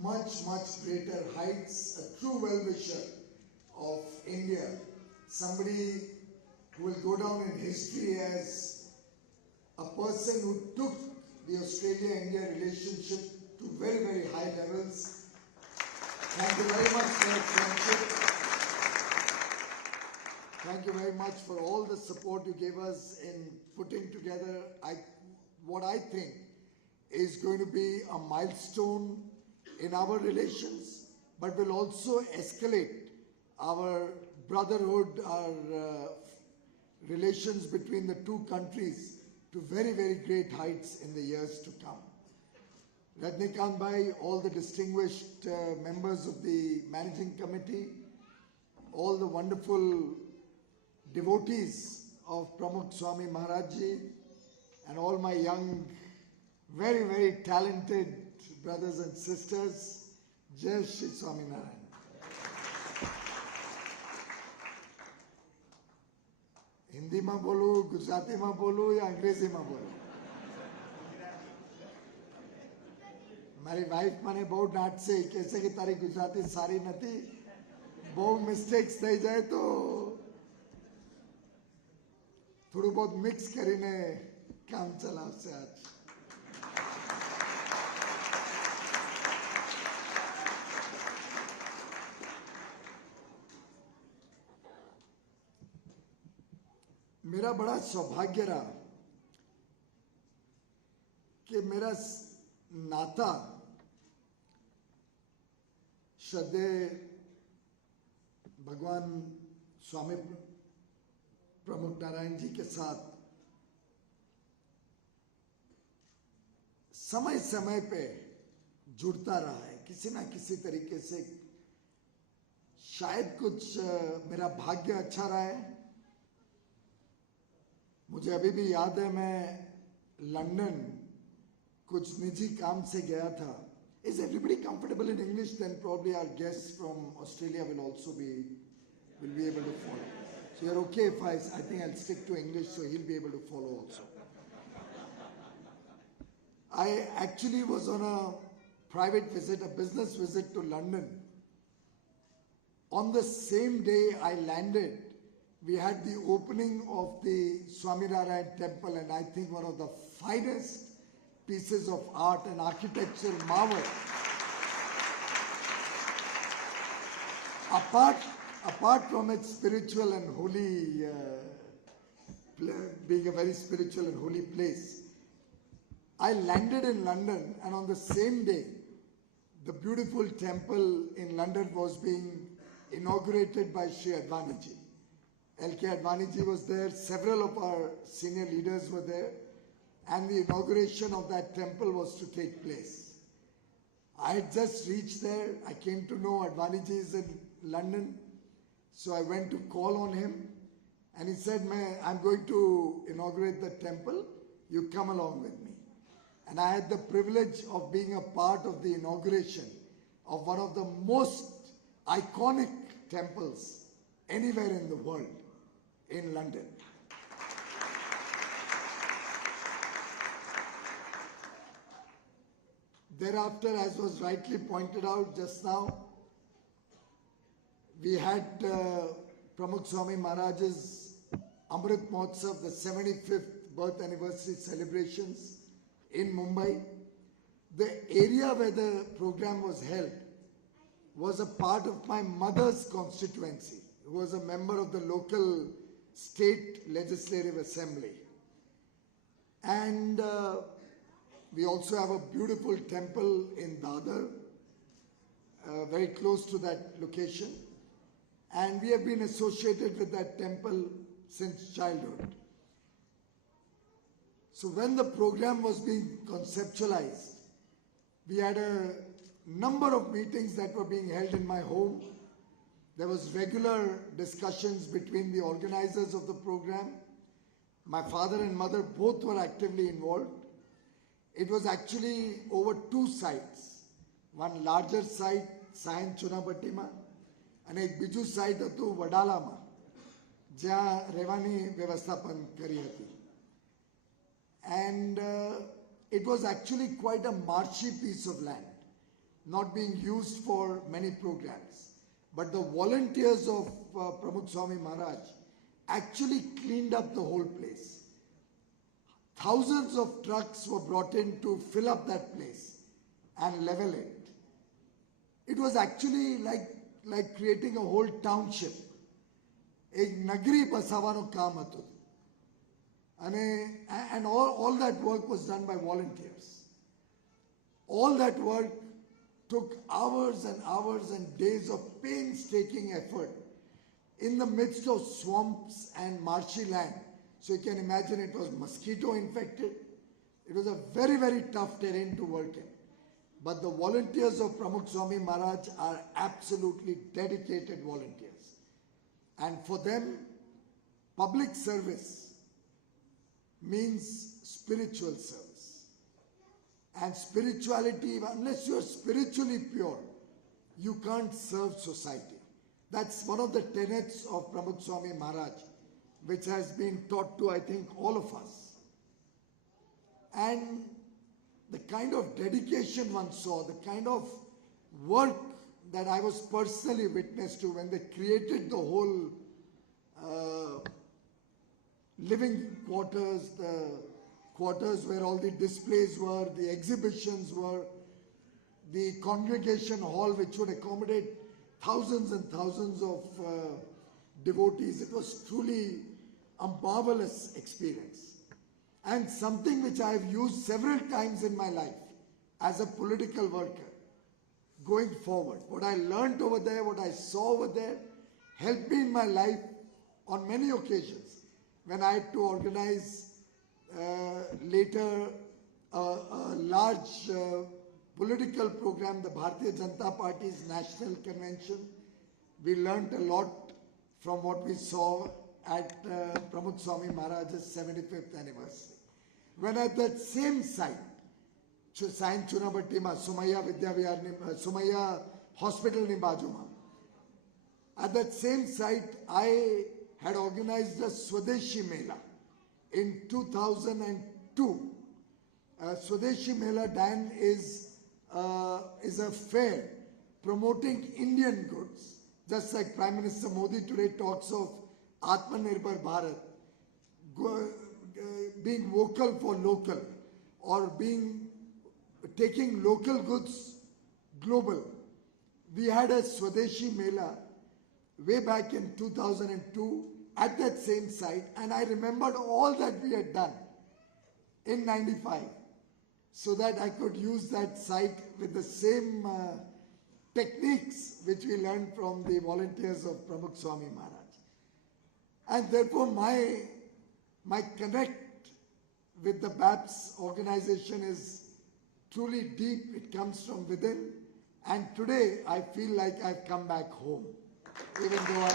much greater heights, a true well-wisher of India, somebody who will go down in history as a person who took the Australia-India relationship to very high levels. Thank you very much for your friendship. Thank you very much for all the support you gave us in putting together what I think is going to be a milestone in our relations, but will also escalate our brotherhood, our relations between the two countries to very great heights in the years to come. Rajnikant Bhai, all the distinguished members of the managing committee, all the wonderful devotees of Pramukh Swami Maharaj Ji, and all my young, very talented brothers and sisters, Jai Shri Swaminarayan. Hindi में बोलूं, गुजराती में बोलूं या अंग्रेजी में बोलूं? મારી wife મને બહુ ડાંટશે કે છે કે તારી ગુજરાતી સારી નથી, બહુ મિસ્ટેક્સ થઈ જાય તો થોડું बहुत મિક્સ કરીને કામ ચલાવશે આજ. मेरा बड़ा सौभाग्य रहा कि मेरा नाता श्रद्धेय भगवान स्वामी प्रमुख नारायण जी के साथ समय समय पे जुड़ता रहा है किसी ना किसी तरीके से. शायद कुछ मेरा भाग्य अच्छा रहा है. मुझे अभी भी याद है, मैं लंदन कुछ निजी काम से गया था. Is everybody comfortable in English? Then probably our guests from Australia will also be able to follow. So you're okay if I think I'll stick to English so he'll be able to follow also. I actually was on a private visit, a business visit to London. On the same day I landed, we had the opening of the Swaminarayan Temple, and I think one of the finest pieces of art and architecture marvel. Apart from its spiritual and holy, being a very spiritual and holy place, I landed in London, and on the same day, the beautiful temple in London was being inaugurated by Shri Advaniji. L.K. Advaniji was there, several of our senior leaders were there, and the inauguration of that temple was to take place. I had just reached there. I came to know Advaniji is in London, so I went to call on him, and he said, I'm going to inaugurate the temple, you come along with me. And I had the privilege of being a part of the inauguration of one of the most iconic temples anywhere in the world, in London. Thereafter, as was rightly pointed out just now, we had Pramukh Swami Maharaj's Amrit Mahotsav, the 75th birth anniversary celebrations in Mumbai. The area where the program was held was a part of my mother's constituency, who was a member of the local state legislative assembly. And we also have a beautiful temple in Dadar, very close to that location. And we have been associated with that temple since childhood. So when the program was being conceptualized, we had a number of meetings that were being held in my home. There was regular discussions between the organizers of the program. My father and mother both were actively involved. It was actually over two sites. One larger site, Sayan Chunabhattima, and એક બીજું site હતું વડાલામાં, જ્યાં રહેવાની વ્યવસ્થાપન કરી હતી. And it was actually quite a marshy piece of land. not being used for many programs. But the volunteers of Pramukh Swami Maharaj actually cleaned up the whole place. Thousands of trucks were brought in to fill up that place and level it. It was actually like creating a whole township. એક નગરી બસાવવાનું કામ હતું. And all that work was done by volunteers. All that work took hours and hours and days of painstaking effort in the midst of swamps and marshy land. So you can imagine it was mosquito infected. It was a very, very tough terrain to work in. But the volunteers of Pramukh Swami Maharaj are absolutely dedicated volunteers. And for them, public service means spiritual service. And spirituality, unless you are spiritually pure, you can't serve society. That's one of the tenets of Pramukh Swami Maharaj, which has been taught to, I think, all of us. And the kind of dedication one saw, the kind of work that I was personally witness to when they created the whole living quarters, the quarters where all the displays were, the exhibitions were, the congregation hall which would accommodate thousands and thousands of devotees. It was truly a marvelous experience and something which I have used several times in my life as a political worker. Going forward, what I learned over there, what I saw over there, helped me in my life on many occasions when I had to organize later a large political program, the Bharatiya Janata Party's national convention. We learned a lot from what we saw at Pramukh Swami Maharaj's 75th anniversary. When at that same site, science ચુનાભટ્ટીમાં સુમૈયા વિદ્યાવિહારની સુમૈયા હોસ્પિટલની બાજુમાં. At that same site, I had organized a Swadeshi Mela in 2002. Swadeshi Mela, Dan, is a fair promoting Indian goods. Just like Prime Minister Modi today talks of Atmanirbhar Bharat, being vocal for local or taking local goods global. We had a Swadeshi Mela way back in 2002 at that same site, and I remembered all that we had done in 95 so that I could use that site with the same techniques which we learned from the volunteers of Pramukh Swami Maharaj. And therefore my connect with the BAPS organization is truly deep. It comes from within, and today I feel like I've come back home, even though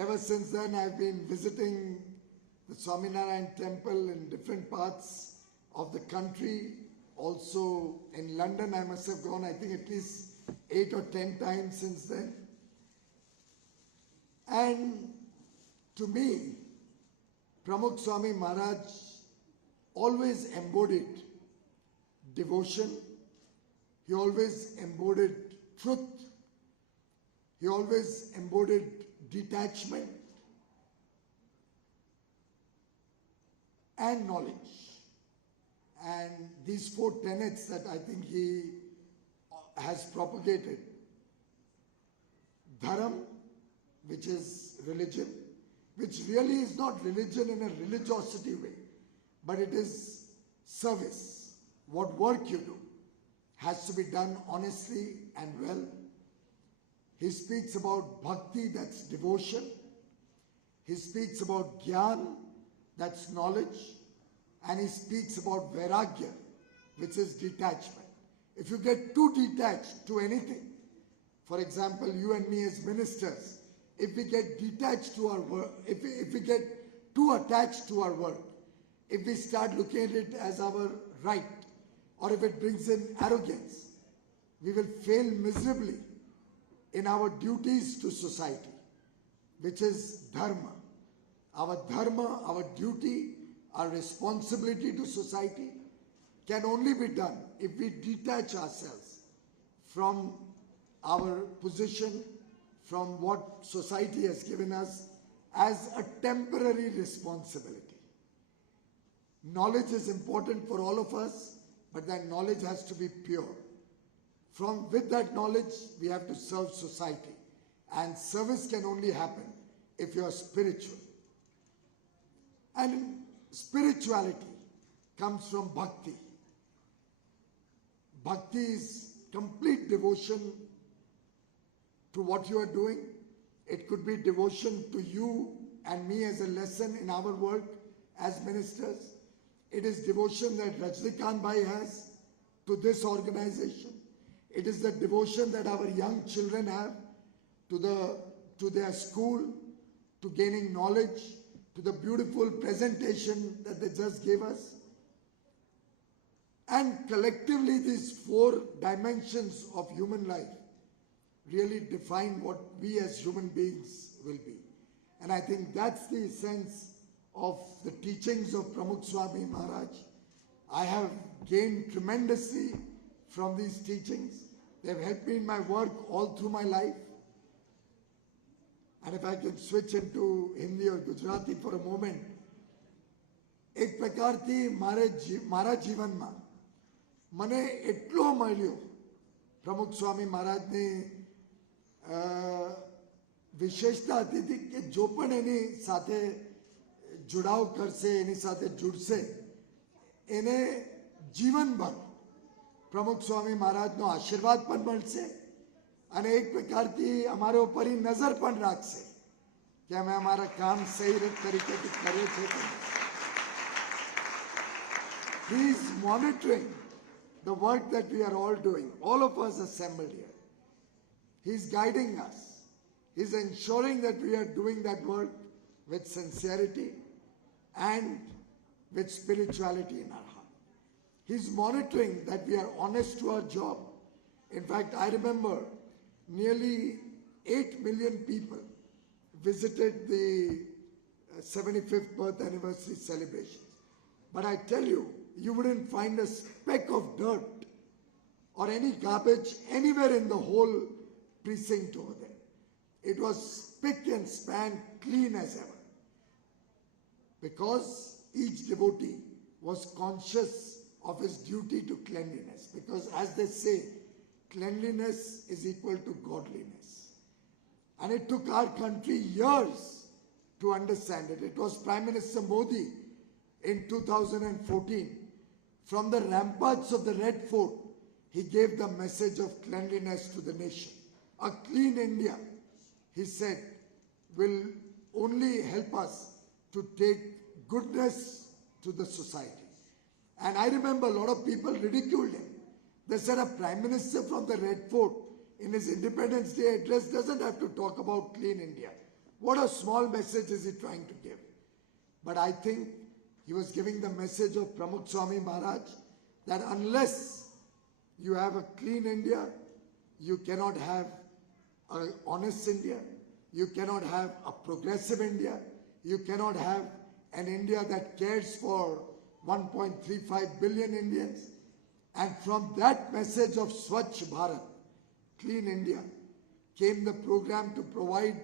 ever since then I've been visiting the Swaminarayan Temple in different parts of the country. Also in London I must have gone, I think, at least 8 or 10 times since then. And to me, Pramukh Swami Maharaj always embodied devotion. He always embodied truth. He always embodied detachment and knowledge. And these 4 tenets that I think he has propagated: Dharam, which is religion, which really is not religion in a religiosity way, but it is service. What work you do has to be done honestly and well. He speaks about bhakti, that's devotion. He speaks about gyan, that's knowledge. And he speaks about vairagya, which is detachment. If you get too detached to anything, for example, you and me as ministers, if we get detached to our work, if we get too attached to our work, if we start looking at it as our right, or if it brings in arrogance, we will fail miserably in our duties to society, which is dharma. Our dharma, our duty our responsibility to society can only be done if we detach ourselves from our position, from what society has given us as a temporary responsibility. Knowledge is important for all of us, but that knowledge has to be pure. With that knowledge, we have to serve society. And service can only happen if you are spiritual. And spirituality comes from bhakti. Bhakti is complete devotion to what you are doing. It could be devotion to you and me as a lesson in our work as ministers. It is devotion that Rajnikant Bhai has to this organization. It is the devotion that our young children have to their school, to gaining knowledge, to the beautiful presentation that they just gave us. And collectively, these 4 dimensions of human life really define what we as human beings will be. And I think that's the essence of the teachings of Pramukh Swami Maharaj. I have gained tremendously from these teachings. They've helped me in my work all through my life. And if I can switch into Hindi or Gujarati for a moment, એક પ્રકારથી મારા જીવનમાં મને એટલો મળ્યો પ્રમુખ સ્વામી મહારાજની વિશેષતા હતી કે જો પણ એની સાથે जुड़ाव करसे एनी साथे जुड़से एने जीवनभर प्रमुख स्वामी महाराज नो आशीर्वाद पण मळशे अने एक प्रकारथी अमारा उपर नजर पण राखशे कि अमे अमारा काम सही तरीकेथी करीए छीए. He is monitoring the work that we are all doing, all of us assembled here. He is guiding us. He is ensuring that we are doing that work with sincerity and with spirituality in our heart. He's monitoring that we are honest to our job. In fact, I remember nearly 8 million people visited the 75th birth anniversary celebrations. But I tell you, you wouldn't find a speck of dirt or any garbage anywhere in the whole precinct over there. It was spick and span, clean as ever. Because each devotee was conscious of his duty to cleanliness. Because as they say, cleanliness is equal to godliness. And it took our country years to understand it. It was Prime Minister Modi in 2014. From the ramparts of the Red Fort, he gave the message of cleanliness to the nation. A clean India, he said, will only help us to take goodness to the society. And I remember a lot of people ridiculed him. They said a Prime Minister from the Red Fort in his Independence Day address doesn't have to talk about clean India. What a small message is he trying to give? But I think he was giving the message of Pramukh Swami Maharaj that unless you have a clean India, you cannot have an honest India, you cannot have a progressive India, you cannot have an India that cares for 1.35 billion Indians. And from that message of Swachh Bharat, Clean India, came the program to provide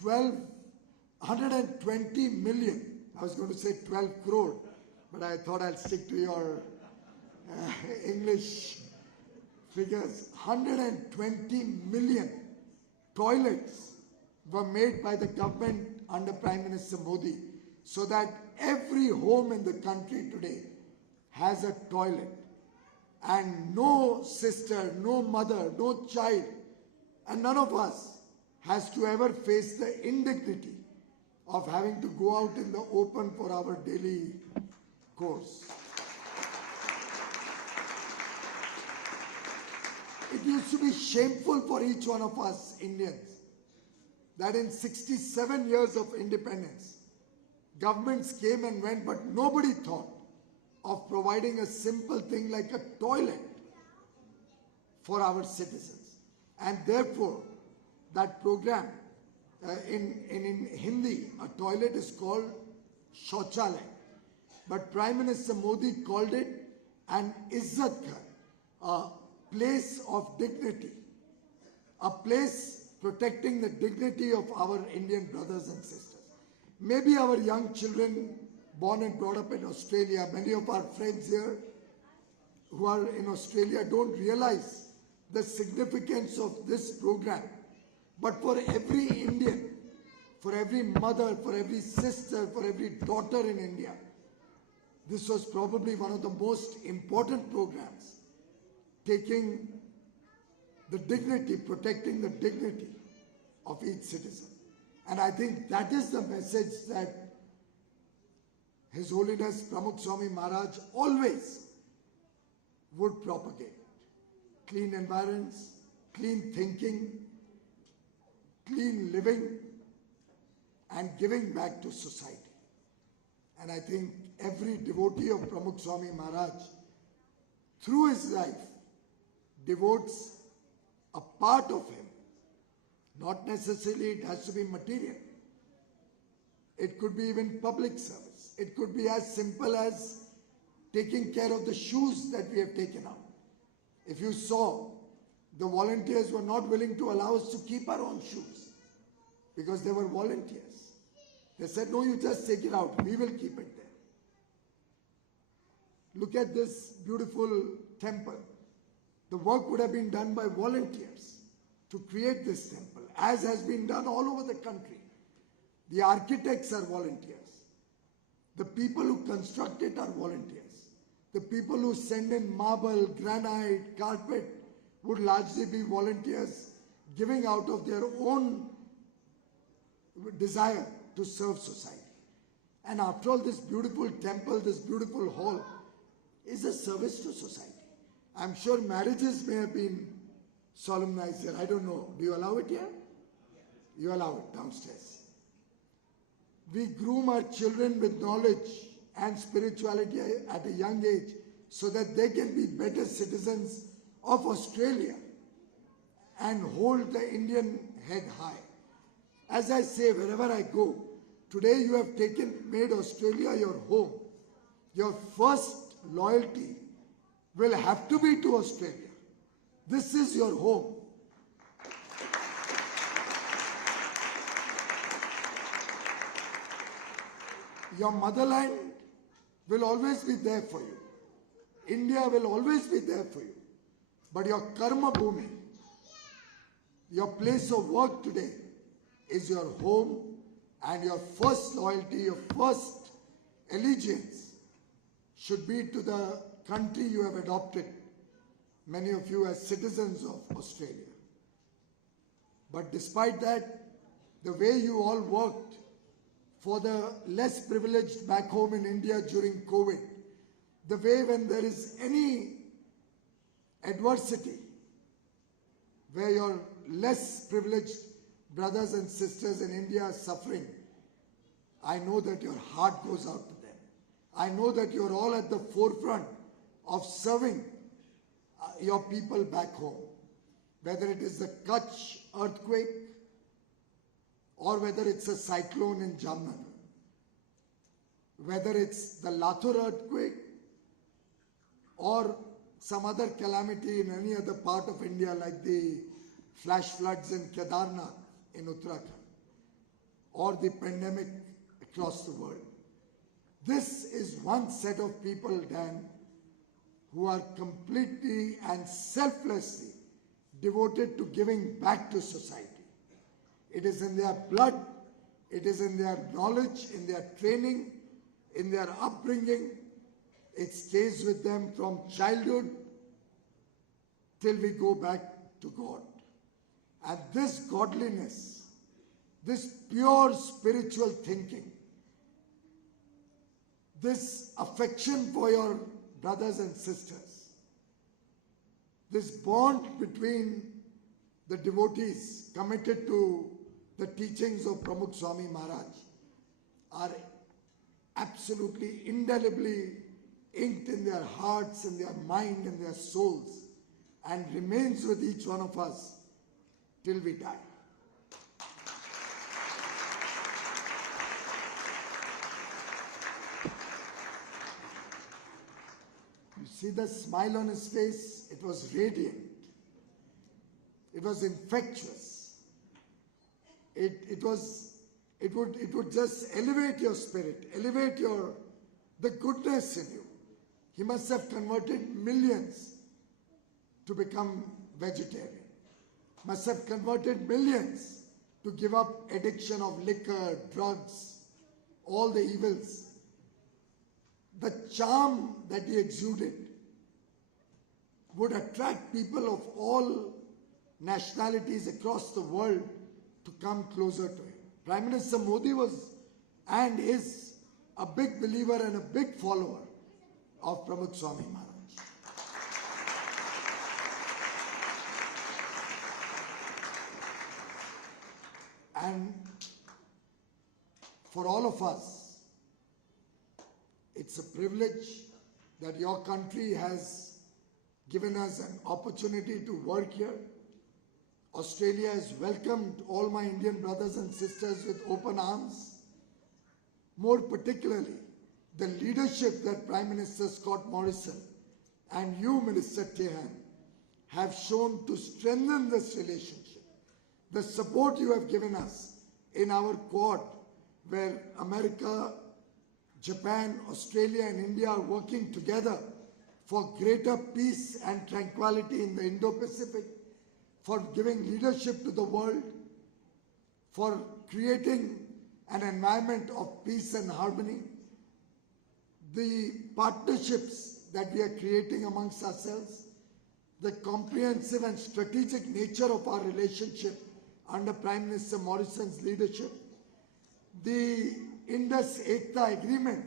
120 million. I was going to say 12 crore, but I thought I'll stick to your English figures. 120 million toilets were made by the government under Prime Minister Modi, so that every home in the country today has a toilet. And no sister, no mother, no child, and none of us has to ever face the indignity of having to go out in the open for our daily course. It used to be shameful for each one of us Indians that in 67 years of independence, governments came and went, but nobody thought of providing a simple thing like a toilet for our citizens. And therefore, that program, in Hindi, a toilet is called Shauchalay. But Prime Minister Modi called it an Izzat Ghar, a place of dignity, a place protecting the dignity of our Indian brothers and sisters. Maybe our young children born and brought up in Australia, many of our friends here who are in Australia don't realize the significance of this program. But for every Indian, for every mother, for every sister, for every daughter in India, this was probably one of the most important programs, taking the dignity, protecting the dignity of each citizen. And I think that is the message that His Holiness Pramukh Swami Maharaj always would propagate. Clean environments, clean thinking, clean living, and giving back to society. And I think every devotee of Pramukh Swami Maharaj, through his life, devotes a part of him. Not necessarily it has to be material. It could be even public service. It could be as simple as taking care of the shoes that we have taken out. If you saw, the volunteers were not willing to allow us to keep our own shoes because they were volunteers. They said, no, you just take it out. We will keep it there. Look at this beautiful temple. The work would have been done by volunteers to create this temple, as has been done all over the country. The architects are volunteers. The people who construct it are volunteers. The people who send in marble, granite, carpet would largely be volunteers giving out of their own desire to serve society. And after all, this beautiful temple, this beautiful hall is a service to society. I'm sure marriages may have been solemnized here. I don't know. Do you allow it here? You allow it downstairs. We groom our children with knowledge and spirituality at a young age so that they can be better citizens of Australia and hold the Indian head high. As I say, wherever I go, today you have made Australia your home. Your first loyalty will have to be to Australia. This is your home. Your motherland will always be there for you. India will always be there for you. But your karma bhumi, your place of work today, is your home, and your first loyalty, your first allegiance should be to the country you have adopted, many of you as citizens of Australia. But despite that, the way you all worked for the less privileged back home in India during COVID, the way when there is any adversity, where your less privileged brothers and sisters in India are suffering, I know that your heart goes out to them. I know that you're all at the forefront of serving your people back home. Whether it is the Kutch earthquake or whether it's a cyclone in Jamnagar, whether it's the Latur earthquake or some other calamity in any other part of India like the flash floods in Kedarnath in Uttarakhand or the pandemic across the world. This is one set of people, Dan, who are completely and selflessly devoted to giving back to society. It is in their blood, it is in their knowledge, in their training, in their upbringing. It stays with them from childhood till we go back to God. And this godliness, this pure spiritual thinking, this affection for your brothers and sisters, this bond between the devotees committed to the teachings of Pramukh Swami Maharaj are absolutely indelibly inked in their hearts, in their mind, in their souls, and remains with each one of us till we die. see the smile on his face, it was radiant. It was infectious. It would just elevate your spirit, elevate the goodness in you. He must have converted millions to become vegetarian. Must have converted millions to give up addiction of liquor, drugs, all the evils. The charm that he exuded would attract people of all nationalities across the world to come closer to him. Prime Minister Modi was and is a big believer and a big follower of Pramukh Swami Maharaj. And for all of us, it's a privilege that your country has given us an opportunity to work here. Australia has welcomed all my Indian brothers and sisters with open arms. More particularly, the leadership that Prime Minister Scott Morrison and you, Minister Tehan, have shown to strengthen this relationship. The support you have given us in our Quad, where America, Japan, Australia and India are working together for greater peace and tranquility in the Indo-Pacific, for giving leadership to the world, for creating an environment of peace and harmony. The partnerships that we are creating amongst ourselves, the comprehensive and strategic nature of our relationship under Prime Minister Morrison's leadership, the Indus Ekta agreement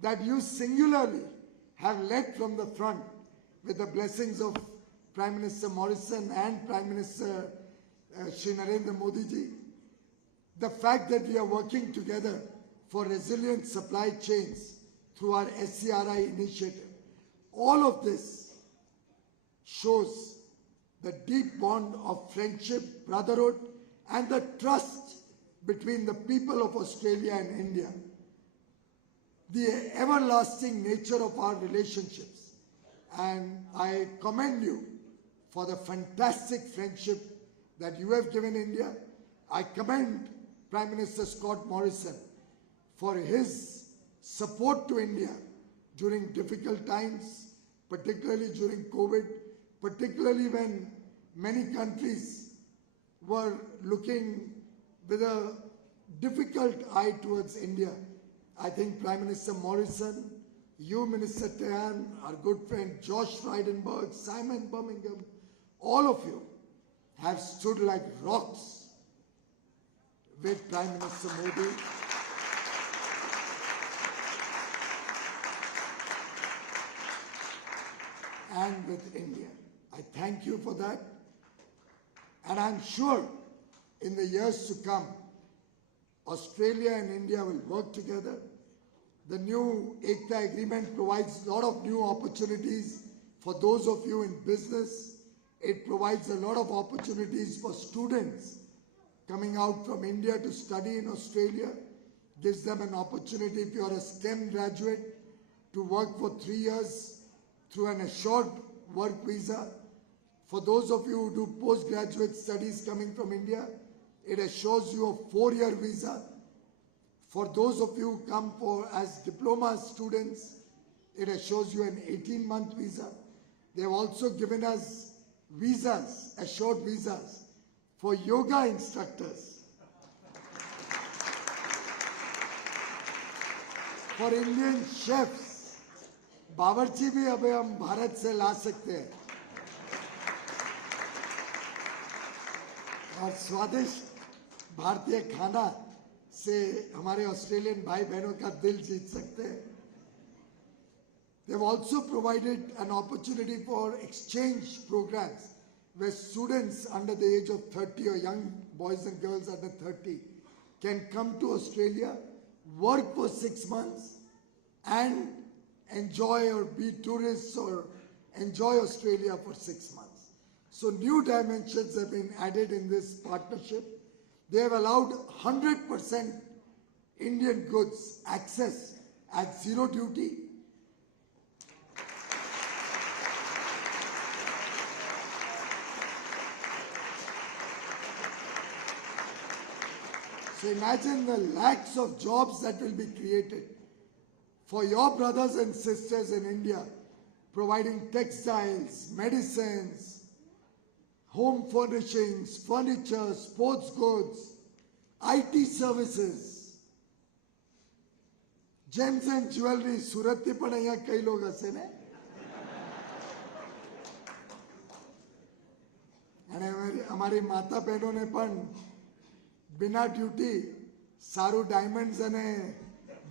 that you singularly have led from the front with the blessings of Prime Minister Morrison and Prime Minister Shri Narendra Modi ji. The fact that we are working together for resilient supply chains through our SCRI initiative, all of this shows the deep bond of friendship, brotherhood and the trust between the people of Australia and India. The everlasting nature of our relationships, and I commend you for the fantastic friendship that you have given India. I commend Prime Minister Scott Morrison for his support to India during difficult times, particularly during COVID, particularly when many countries were looking with a difficult eye towards India. I think Prime Minister Morrison, you Minister Tehan, our good friend Josh Frydenberg, Simon Birmingham, all of you have stood like rocks with Prime Minister Modi. And with India. I thank you for that. And I'm sure in the years to come, Australia and India will work together. The new Ekta agreement provides a lot of new opportunities for those of you in business. It provides a lot of opportunities for students coming out from India to study in Australia. Gives them an opportunity, if you're a STEM graduate, to work for 3 years through an assured work visa. For those of you who do postgraduate studies coming from India, it assures you a 4-year visa. For those of you who come as diploma students, it assures you an 18-month visa. They've also given us visas, assured visas, for yoga instructors, for Indian chefs. बावर्ची भी अबे हम भारत से ला सकते हैं और स्वादिष्ट भारतीय खाना से हमारे ऑस्ट्रेलियन भाई बहनों का दिल जीत सकते हैं. They've also provided an opportunity for exchange programs where students under the age of 30 or young boys and girls under 30 can come to Australia, work for 6 months and enjoy or be tourists or enjoy Australia for 6 months. So new dimensions have been added in this partnership. They have allowed 100% Indian goods access at zero duty. So imagine the lakhs of jobs that will be created for your brothers and sisters in India, providing textiles, medicines, home furnishings, furniture, sports goods, IT services, gems and jewelry. Surat થી પણ અહીંયા કઈ log હશે ને? અને અમારી માતા બહેનોને પણ बिना ड्यूटी सारू डायमंड्स અને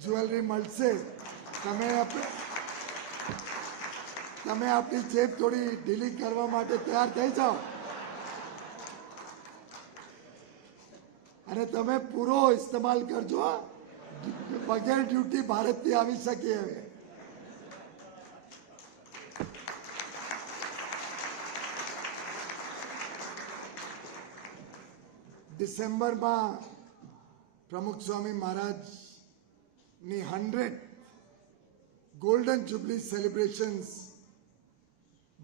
જ્વેલરી મળશે. તમે આપણી જેબ થોડી ઢીલી કરવા માટે તૈયાર થઈ જાઓ અને તમે પૂરો ઇસ્તેમાલ કરજો. બગેર ડ્યુટી ભારતથી આવી શકે હવે. ડિસેમ્બરમાં પ્રમુખ સ્વામી મહારાજની 100th ગોલ્ડન જુબલી સેલિબ્રેશન્સ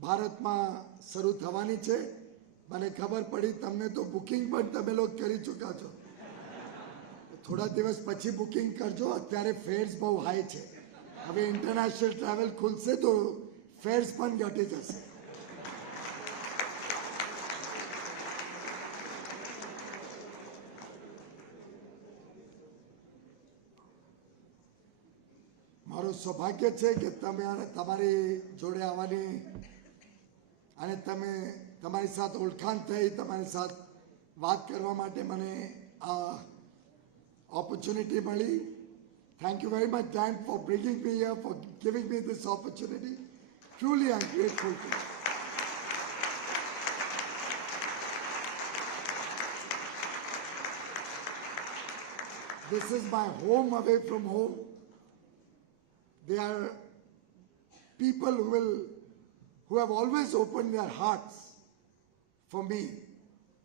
ભારતમાં શરૂ થવાની છે. મને ખબર પડી તમને તો બુકિંગ પણ તમે લોકો કરી ચૂક્યા છો. થોડા દિવસ પછી બુકિંગ કરજો. અત્યારે ફેર્સ બહુ હાઈ છે. હવે ઇન્ટરનેશનલ ટ્રાવેલ ખુલશે તો ફેર્સ પણ ઘટી જશે. મારું સૌભાગ્ય છે કે તમે તમારી જોડે આવવાની અને તમે તમારી સાથે ઓળખાણ થઈ, તમારી સાથે વાત કરવા માટે મને આ opportunity મળી. Thank you very much, Dan, for bringing me here, for giving me this opportunity. Truly, I'm grateful to you. This is my home away from home. They are people who have always opened their hearts for me,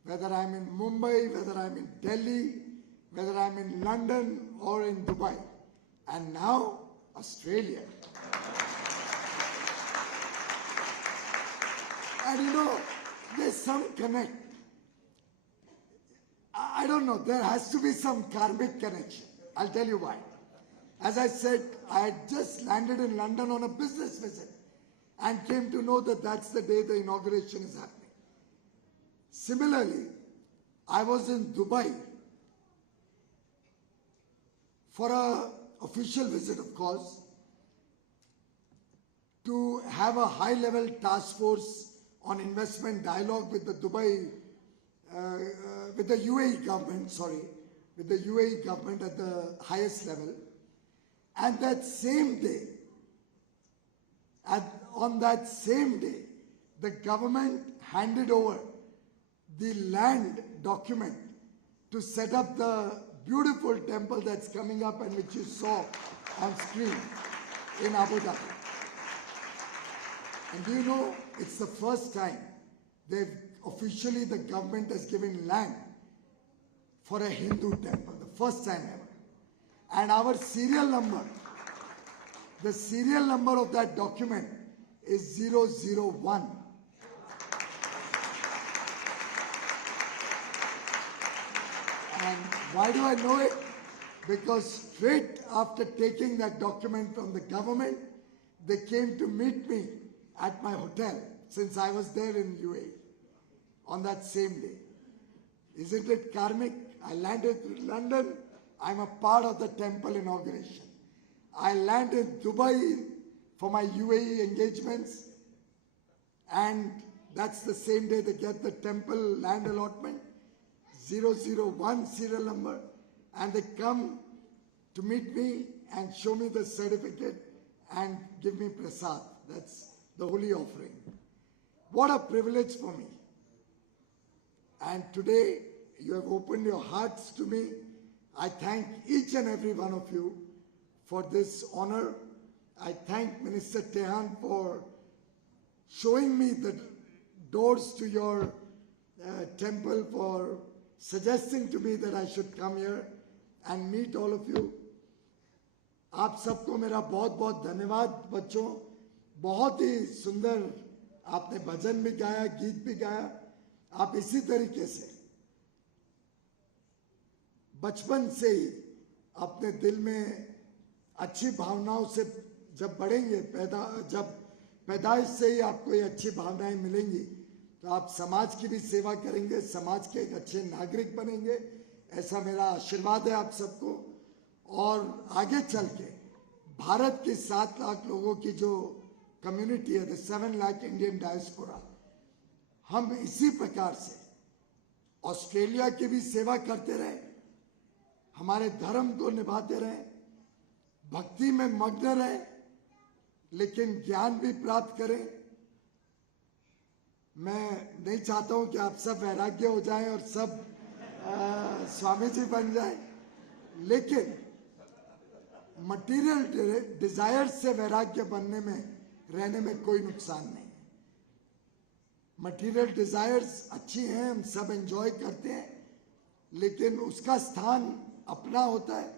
whether I'm in Mumbai, whether I'm in Delhi, whether I'm in London or in Dubai, and now Australia. And you know, there's some connect. I don't know, there has to be some karmic connection. I'll tell you why. As I said, I had just landed in London on a business visit and came to know that that's the day the inauguration is happening. Similarly, I was in Dubai for an official visit, of course, to have a high-level task force on investment dialogue with the with the UAE government, with the UAE government at the highest level. And that same day, on that same day, the government handed over the land document to set up the beautiful temple that's coming up and which you saw on screen in Abu Dhabi. And do you know, it's the first time officially the government has given land for a Hindu temple, the first time ever. And our serial number, the serial number of that document is 001. And why do I know it? Because straight after taking that document from the government, they came to meet me at my hotel, since I was there in UAE on that same day. Isn't it karmic? I landed in London, I'm a part of the temple inauguration. I landed in Dubai for my UAE engagements, and that's the same day they get the temple land allotment, 001 serial number, and they come to meet me and show me the certificate and give me prasad. That's the holy offering. What a privilege for me. And today you have opened your hearts to me. I thank each and every one of you for this honor. I thank Minister Tehan for showing me the doors to your temple, for suggesting to me that I should come here and meet all of you. आप सबको मेरा बहुत बहुत धन्यवाद बच्चों. बहुत ही सुंदर आपने भजन भी गाया, गीत भी गाया. आप इसी तरीके से बचपन से ही अपने दिल में अच्छी भावनाओं से जब बढ़ेंगे, जब पैदाइश से ही आपको ये अच्छी भावनाएं मिलेंगी, तो आप समाज की भी सेवा करेंगे, समाज के एक अच्छे नागरिक बनेंगे। ऐसा मेरा आशीर्वाद है आप सबको। और आगे चल के भारत के 7 लाख लोगों की जो कम्युनिटी है, द 7 लाख इंडियन डायस्पोरा, हम इसी प्रकार से ऑस्ट्रेलिया की भी सेवा करते रहे, हमारे धर्म को निभाते रहे, भक्ति में मग्न रहे, लेकिन ज्ञान भी प्राप्त करें। मैं नहीं चाहता हूं कि आप सब वैराग्य हो जाएं और सब स्वामी जी बन जाएं, लेकिन मटेरियल डिजायर से वैराग्य बनने में, रहने में कोई नुकसान नहीं है। मटेरियल डिजायर्स अच्छी हैं, हम सब एंजॉय करते हैं, लेकिन उसका स्थान अपना होता है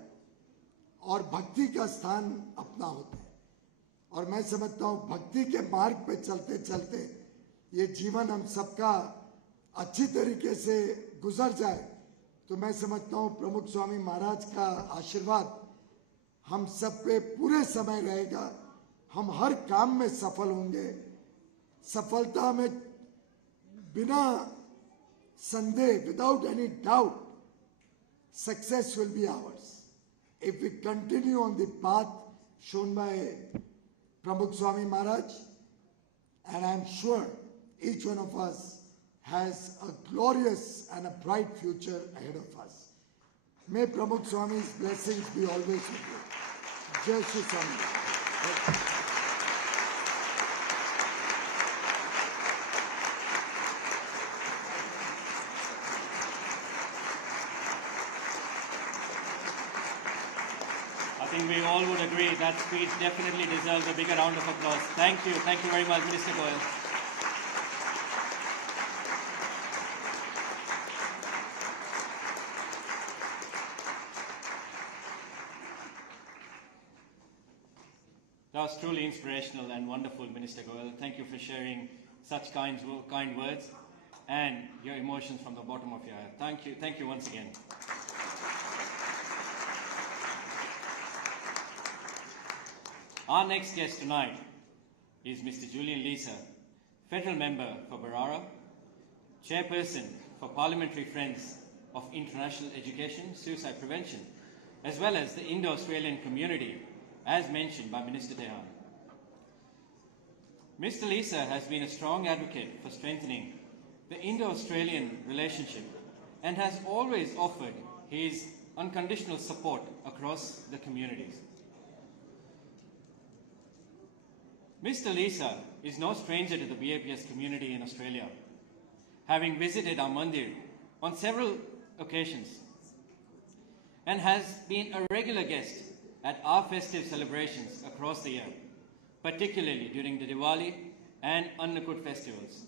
और भक्ति का स्थान अपना होता है। और मैं समझता हूँ भक्ति के मार्ग पे चलते चलते ये जीवन हम सबका अच्छी तरीके से गुजर जाए, तो मैं समझता हूँ प्रमुख स्वामी महाराज का आशीर्वाद हम सब पे पूरे समय रहेगा। हम हर काम में सफल होंगे। सफलता में बिना संदेह, without any doubt, success will be ours if we continue on the path shown by Pramukh Swami Maharaj, and I am sure each one of us has a glorious and a bright future ahead of us. May Pramukh Swami's blessings be always with you. Jai Shri Swami. I think we all would agree that speech definitely deserves a bigger round of applause. Thank you very much, Minister Goyal. That was truly inspirational and wonderful, Minister Goyal. Thank you for sharing such kind words and your emotions from the bottom of your heart. Thank you once again. Our next guest tonight is Mr. Julian Leeser, Federal Member for Barara, Chairperson for Parliamentary Friends of International Education, Suicide Prevention, as well as the Indo-Australian community, as mentioned by Minister Dehan. Mr. Leeser has been a strong advocate for strengthening the Indo-Australian relationship and has always offered his unconditional support across the communities. Mr. Leeser is no stranger to the BAPS community in Australia, having visited our mandir on several occasions and has been a regular guest at our festive celebrations across the year, particularly during the Diwali and Annakut festivals.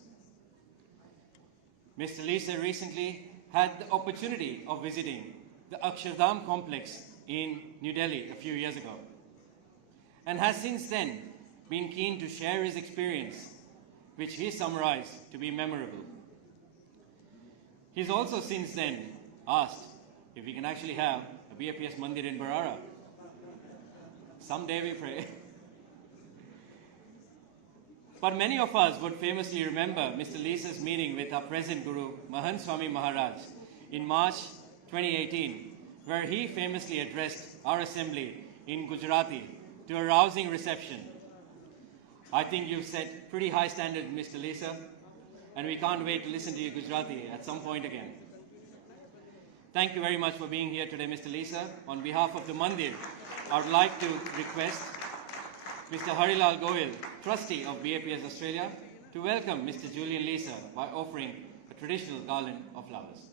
Mr. Leeser recently had the opportunity of visiting the Akshardham complex in New Delhi a few years ago and has since then been keen to share his experience, which he summarized to be memorable. He's also since then asked if we can actually have a BAPS Mandir in Barara. Someday we pray. But many of us would famously remember Mr. Leeser's meeting with our present Guru, Mahant Swami Maharaj, in March 2018, where he famously addressed our assembly in Gujarati to a rousing reception. I think you've set pretty high standards, Mr. Leeser, and we can't wait to listen to you Gujarati at some point again. Thank you very much for being here today, Mr. Leeser. On behalf of the Mandir, I would like to request Mr. Harilal Goyal, Trustee of BAPS Australia, to welcome Mr. Julian Leeser by offering a traditional garland of flowers.